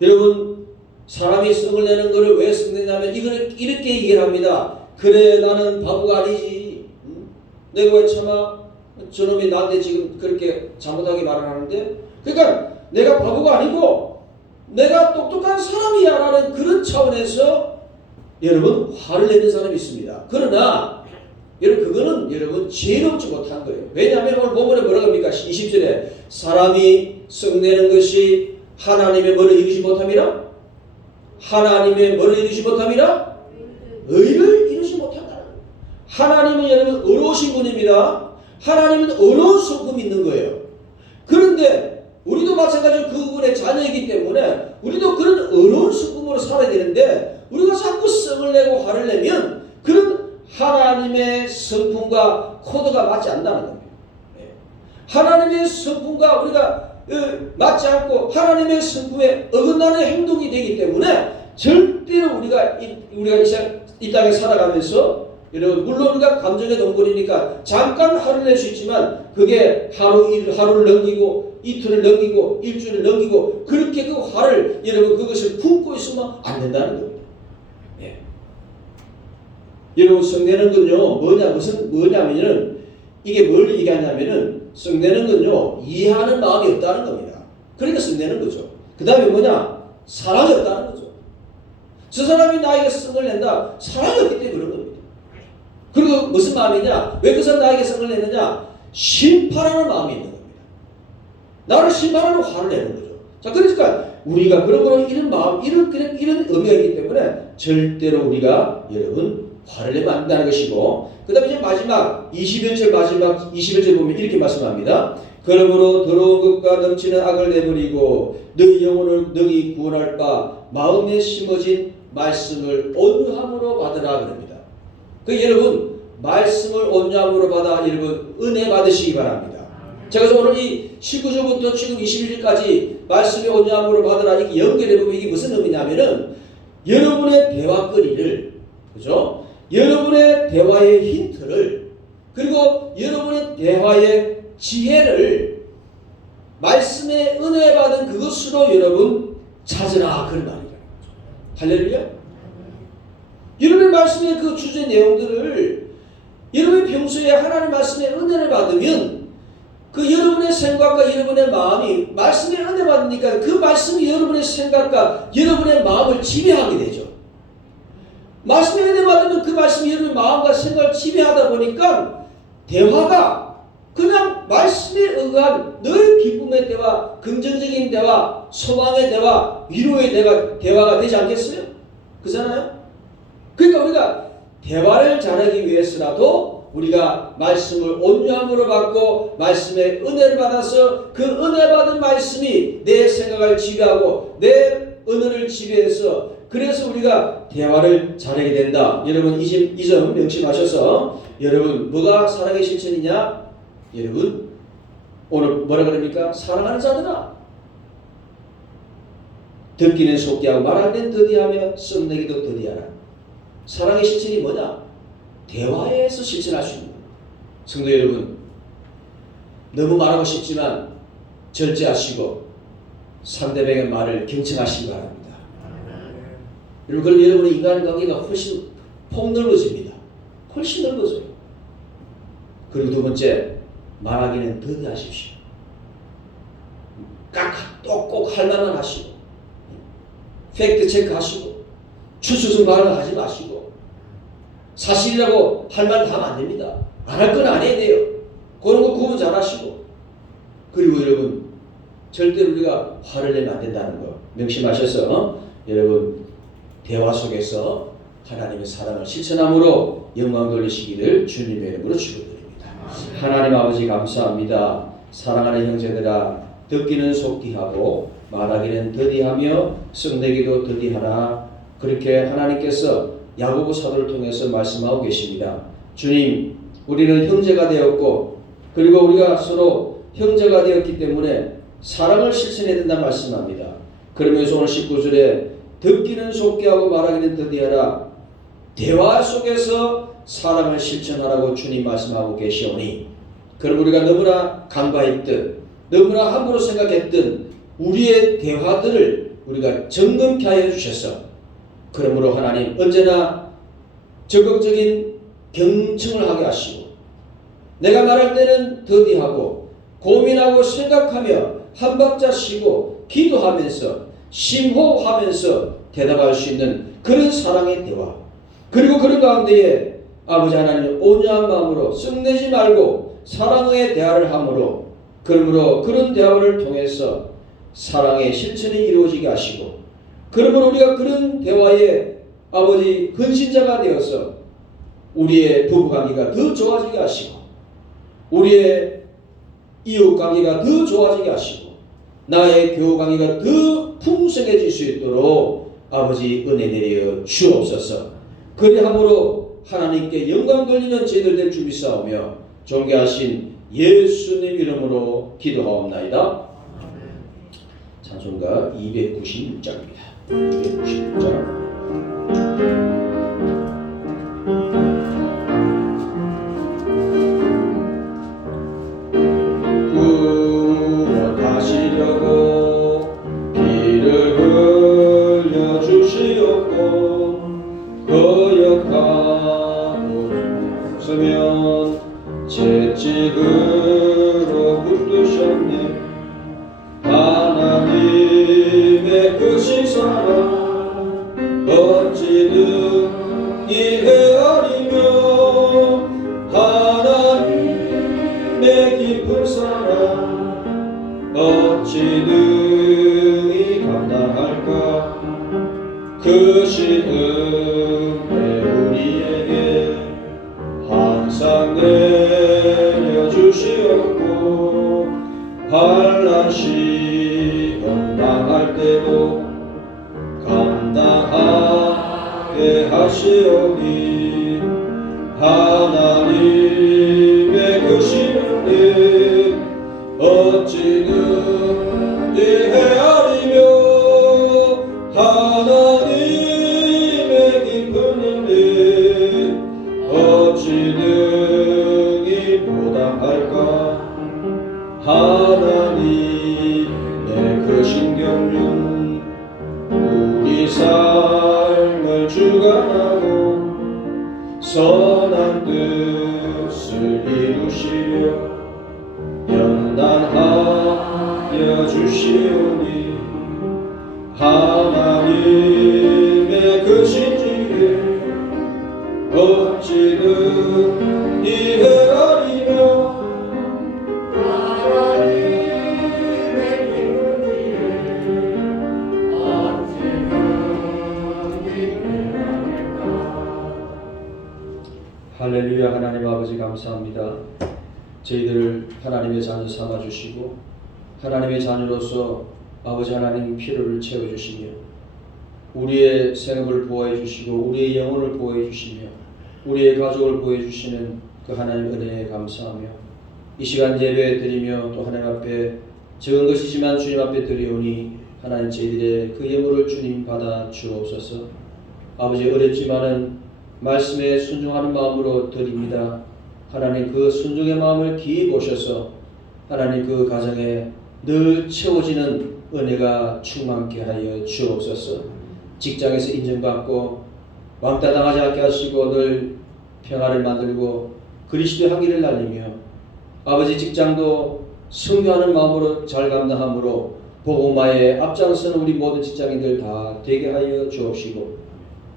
여러분 사람이 썩을 내는 것을 왜 썩내냐면 이거를 이렇게 얘기를 합니다. 그래 나는 바보가 아니지. 내가 왜 참아? 저놈이 나한테 지금 그렇게 잘못하게 말을 하는데, 그러니까 내가 바보가 아니고 내가 똑똑한 사람이야 라는 그런 차원에서 여러분 화를 내는 사람이 있습니다. 그러나 여러분 그거는 여러분 지혜롭지 못한 거예요. 왜냐하면 오늘 본문에 뭐라고 합니까? 20절에 사람이 썩내는 것이 하나님의 뭐를 이루지 못함이라? 하나님의 뭐를 이루지 못함이라? 의를 이루지 못한다. 하나님은 여러분 의로우신 분입니다. 하나님은 어려운 성품이 있는 거예요. 그런데 우리도 마찬가지로 그분의 자녀이기 때문에 우리도 그런 어려운 성품으로 살아야 되는데 우리가 자꾸 성을 내고 화를 내면 그런 하나님의 성품과 코드가 맞지 않는다는 겁니다. 하나님의 성품과 우리가 맞지 않고 하나님의 성품에 어긋나는 행동이 되기 때문에 절대로 우리가 이 땅에 살아가면서 여러분 물론 우리가 감정의 동물이니까 잠깐 화를 낼 수 있지만 그게 하루를 넘기고 이틀을 넘기고 일주일을 넘기고 그렇게 그 화를 여러분 그것을 품고 있으면 안 된다는 겁니다. 예. 여러분 성내는 건요 뭐냐면은 이게 뭘 얘기하냐면은 성내는 건요 이해하는 마음이 없다는 겁니다. 그러니까 성내는 거죠. 그 다음에 뭐냐? 사랑이 없다는 거죠. 저 사람이 나에게 성을 낸다. 사랑이 없기 때문에 그런 겁니다. 그리고 무슨 마음이냐? 왜 그 사람 나에게 성을 내느냐? 심판하는 마음이 있는 겁니다. 나를 심판하는 화를 내는 거죠. 자, 그러니까 우리가 그런 이런 마음, 이런 의미가 있기 때문에 절대로 우리가 여러분 화를 내면 안 된다는 것이고, 그 다음에 이제 마지막 21절 보면 이렇게 말씀합니다. 그러므로 더러운 것과 넘치는 악을 내버리고 너희 영혼을 능히 구원할 바 마음에 심어진 말씀을 온유함으로 받으라 그럽니다. 그 여러분 말씀을 온유함으로 받아 여러분 은혜 받으시기 바랍니다. 제가 그래서 오늘 이 19절부터 지금 21절까지 말씀의 온유함으로 받으라 이렇게 연결해 보면 이게 무슨 의미냐면은 여러분의 대화거리를, 그죠? 여러분의 대화의 힌트를, 그리고 여러분의 대화의 지혜를 말씀의 은혜 받은 그것으로 여러분 찾으라 그런 말이에요. 할렐루야. 여러분의 말씀의 그 주제 내용들을 여러분이 평소에 하나님 말씀의 은혜를 받으면 그 여러분의 생각과 여러분의 마음이 말씀의 은혜 받으니까 그 말씀이 여러분의 생각과 여러분의 마음을 지배하게 되죠. 말씀의 은혜 받으면 그 말씀이 여러분의 마음과 생각을 지배하다 보니까 대화가 그냥 말씀에 의한 늘 기쁨의 대화, 긍정적인 대화, 소망의 대화, 위로의 대화가 되지 않겠어요? 그잖아요? 그러니까 우리가 대화를 잘하기 위해서라도 우리가 말씀을 온유함으로 받고 말씀의 은혜를 받아서 그 은혜 받은 말씀이 내 생각을 지배하고 내 언어를 지배해서 그래서 우리가 대화를 잘하게 된다. 여러분 이 점 명심하셔서 여러분 뭐가 사랑의 실천이냐? 여러분 오늘 뭐라 그럽니까? 사랑하는 자들아 듣기는 속게 하고 말하기는 더디하며 썩내기도 더디하라. 사랑의 실천이 뭐냐? 대화에서 실천할 수 있는 거예요. 성도 여러분 너무 말하고 싶지만 절제하시고 상대방의 말을 경청하시기 바랍니다. 여러분 그럼 여러분의 인간관계가 훨씬 폭넓어집니다. 훨씬 넓어져요. 그리고 두 번째 말하기는 더디하십시오. 꼭 할 말만 하시고 팩트 체크하시고 추수성 발언을 하지 마시고 사실이라고 할 말 다 하면 안 됩니다. 안 할 건 안 해야 돼요. 그런 거 구분 잘 하시고. 그리고 여러분, 절대 우리가 화를 내면 안 된다는 거 명심하셔서 여러분 대화 속에서 하나님의 사랑을 실천함으로 영광 돌리시기를 주님의 이름으로 축원드립니다. 하나님 아버지 감사합니다. 사랑하는 형제들아, 듣기는 속기하고 말하기는 더디하며 성내기도 더디하라. 그렇게 하나님께서 야고보 사도를 통해서 말씀하고 계십니다. 주님, 우리는 형제가 되었고 그리고 우리가 서로 형제가 되었기 때문에 사랑을 실천해야 된다 말씀합니다. 그러면서 오늘 19절에 듣기는 속게 하고 말하기는 더디하라. 대화 속에서 사랑을 실천하라고 주님 말씀하고 계시오니, 그럼 우리가 너무나 간과했던, 너무나 함부로 생각했던 우리의 대화들을 우리가 점검케 하여 주셔서, 그러므로 하나님 언제나 적극적인 경청을 하게 하시고, 내가 말할 때는 더디하고 고민하고 생각하며 한 박자 쉬고 기도하면서 심호하면서 대답할 수 있는 그런 사랑의 대화, 그리고 그런 가운데에 아버지 하나님 온유한 마음으로 썩내지 말고 사랑의 대화를 함으로, 그러므로 그런 대화를 통해서 사랑의 실천이 이루어지게 하시고, 그러므로 우리가 그런 대화에 아버지 헌신자가 되어서 우리의 부부관계가 더 좋아지게 하시고, 우리의 이웃관계가 더 좋아지게 하시고, 나의 교우관계가 더 풍성해질 수 있도록 아버지 은혜 내려 주옵소서. 그리함으로 하나님께 영광 돌리는 저희들 될 줄 믿사오며 존귀하신 예수님 이름으로 기도하옵나이다. 찬송가 296장입니다. 296장. 구원하시려고 길을 흘려주시옵고 거역하고 서면 채찍으로 붙드셨네. 하나님의 그 시선은 어찌든 이해하리며, 하나님의 깊은 사랑 어찌든 감당할까. 그 시은혜 우리에게 항상 내려주시옵고, 환난 시험 당할 때도 감당하게 하시오니, 하나님의 그 시은혜 어찌든 이해하리며, 하나님의 깊은 은혜 어찌든 보답할까. 하나님의 크신 경륜 우리 삶을 주관하고 선한 뜻을 이루시려 연단하여 주시오니, 하나님의 크신 지혜 어찌든 이해하리며, 할렐루야. 하나님 아버지 감사합니다. 저희들을 하나님의 자녀 삼아주시고 하나님의 자녀로서 아버지 하나님 필요를 채워주시며 우리의 생업을 보호해 주시고 우리의 영혼을 보호해 주시며 우리의 가족을 보호해 주시는 그 하나님 은혜에 감사하며 이 시간 예배 드리며 또 하나님 앞에 적은 것이지만 주님 앞에 드리오니 하나님 저희들의 그 예물을 주님 받아 주옵소서. 아버지 어렵지만은 말씀에 순종하는 마음으로 드립니다. 하나님 그 순종의 마음을 기이 보셔서 하나님 그 가정에 늘 채워지는 은혜가 충만케 하여 주옵소서. 직장에서 인정받고 왕따 당하지 않게 하시고 늘 평화를 만들고 그리스도의 향기를 날리며 아버지 직장도 승리하는 마음으로 잘 감당함으로 복음화에 앞장서는 우리 모든 직장인들 다 되게 하여 주옵시고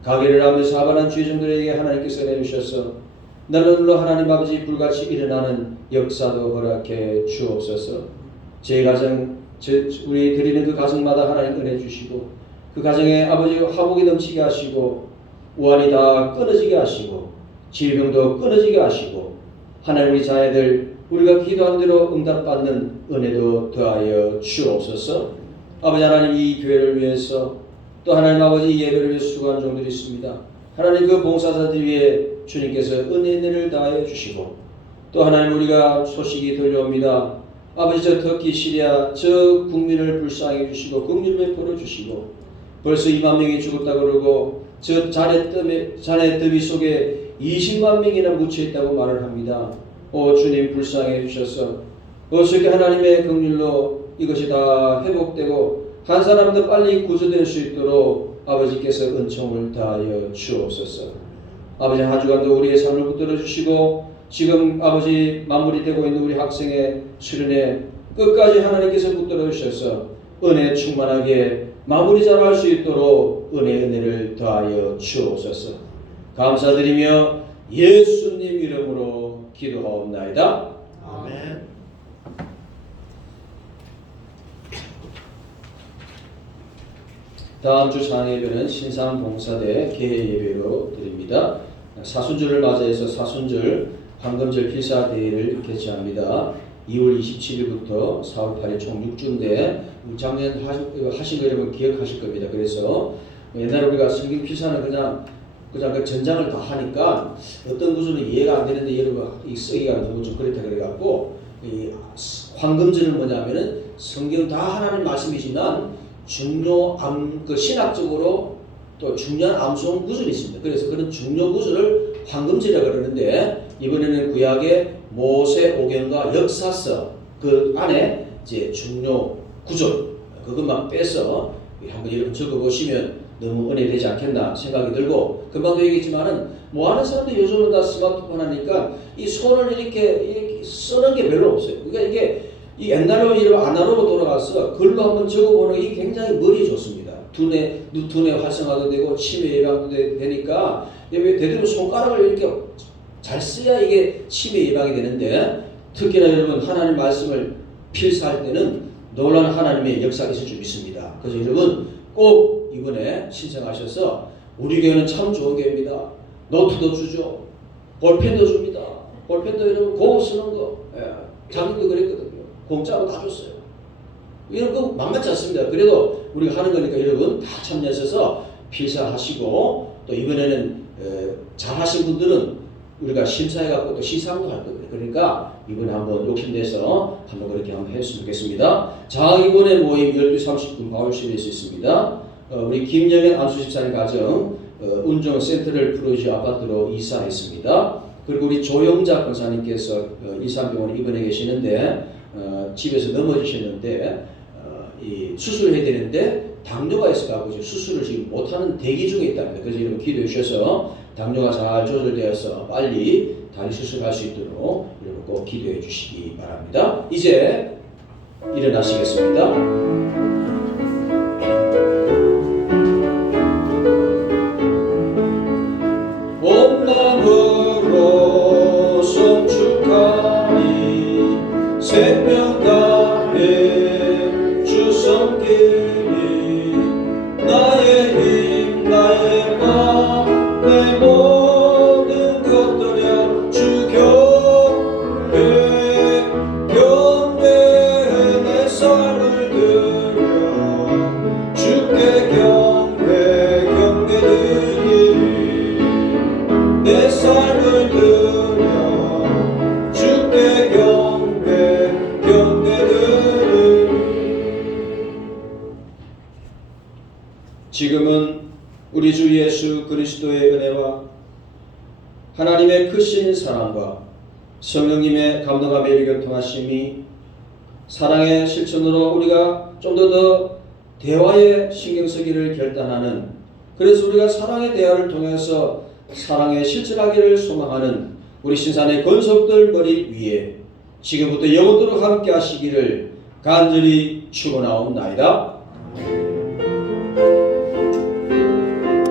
가게를 하면서 하반한 주의종들에게 하나님께서 내주셔서 날로 하나님 아버지 불같이 일어나는 역사도 허락해 주옵소서. 제 가정, 우리 드리는 그 가정마다 하나님 은혜 주시고 그 가정에 아버지 화복이 넘치게 하시고 우환이 다 끊어지게 하시고 질병도 끊어지게 하시고 하나님 우리 자녀들 우리가 기도한 대로 응답받는 은혜도 더하여 주옵소서. 아버지 하나님 이 교회를 위해서 또 하나님 아버지 이 예배를 위해서 수고한 종들이 있습니다. 하나님 그 봉사자들 위해 주님께서 은혜를 다하여 주시고 또 하나님 우리가 소식이 들려옵니다. 아버지 저 터키 시리아 저 국민을 불쌍히 주시고 긍휼 베풀어 주시고 벌써 2만 명이 죽었다 그러고 저 잔해 더비 속에 20만 명이나 묻혀 있다고 말을 합니다. 오 주님 불쌍해 주셔서 어떻게 하나님의 긍휼로 이것이 다 회복되고 한 사람도 빨리 구조될 수 있도록 아버지께서 은총을 다하여 주옵소서. 아버지 한 주간도 우리의 삶을 붙들어 주시고 지금 아버지 마무리되고 있는 우리 학생의 수련회 끝까지 하나님께서 붙들어 주셔서 은혜 충만하게 마무리 잘할 수 있도록 은혜를 더하여 주옵소서. 감사드리며 예수님 이름으로 기도하옵나이다. 아멘. 다음 주 장예배는 신상봉사대 개회예배로 드립니다. 사순절을 맞이해서 사순절 황금절 필사대회를 개최합니다. 2월 27일부터 4월 8일 총 6주인데 작년 하신 거 여러분 기억하실 겁니다. 그래서 옛날에 우리가 성경 필사는 그냥 그 전장을 다 하니까 어떤 구조는 이해가 안 되는데 여러분 이 쓰기가 너무 좀 그렇다 그래갖고 이 황금절은 뭐냐면은 성경 다 하나님 말씀이지만 중요 그 신학적으로 또 중요한 암송 구절이 있습니다. 그래서 그런 중요 구절을 황금절이라고 그러는데 이번에는 구약의 모세오경과 역사서 그 안에 이제 중요 구절 그것만 빼서 한번 여러분 적어보시면 너무 은혜되지 않겠나 생각이 들고 금방도 얘기했지만은 뭐 하는 사람들 요즘은 다 스마트폰 하니까 이 손을 이렇게 쓰는 게 별로 없어요. 그러니까 이게 이 옛날로 이런 아날로그로 돌아가서 글로 한번 적어보는 게 굉장히 머리에 좋습니다. 누tun의 활성화도 되고 치매 예방도 되니까 대부분 손가락을 이렇게 잘 써야 이게 치매 예방이 되는데 특히나 여러분 하나님 말씀을 필사할 때는 놀라운 하나님의 역사가 있을 줄 믿습니다. 그래서 여러분 꼭 이번에 신청하셔서 우리 교회는 참 좋은 교회입니다. 노트도 주죠. 볼펜도 줍니다. 볼펜도 여러분 고급 쓰는 거 작년도 그랬거든요. 공짜로 다 줬어요. 이런 거 만만치 않습니다. 그래도 우리가 하는 거니까 여러분 다 참여하셔서 필사하시고 또 이번에는 잘하신 분들은 우리가 심사해갖고 또 시상도 할 거거든요. 그러니까 이번에 한번 욕심내서 한번 그렇게 한번 했으면 좋겠습니다. 자, 이번에 모임 12시 30분 바울실에서 있습니다. 우리 김영현 안수집사님 가정 운정 센트럴 프로지 아파트로 이사했습니다. 그리고 우리 조영자 권사님께서 일산병원에 입원해 계시는데 집에서 넘어지셨는데 이 수술해야 되는데 당뇨가 있어가지고 지금 수술을 지금 못하는 대기 중에 있답니다. 그래서 여러분 기도해 주셔서 당뇨가 잘 조절되어서 빨리 다리 수술할 수 있도록 여러분 꼭 기도해 주시기 바랍니다. 이제 일어나시겠습니다. 온마음으로 성축하니 생명 다해 주 섬기니 나의 힘 나의 맘 내 모든 것들여 주 경배 내 삶을 드려 주께 경배 드리니 내 삶을 드려 주께 경배 드리니. 지금은 우리 주 예수 그리스도의 은혜와 하나님의 크신 사랑과 성령님의 감동과 매일교통하심이 사랑의 실천으로 우리가 좀 더 대화에 신경 쓰기를 결단하는, 그래서 우리가 사랑의 대화를 통해서 사랑에 실천하기를 소망하는 우리 신산의 권속들 머리 위에 지금부터 영원토록 함께 하시기를 간절히 축원하옵나이다.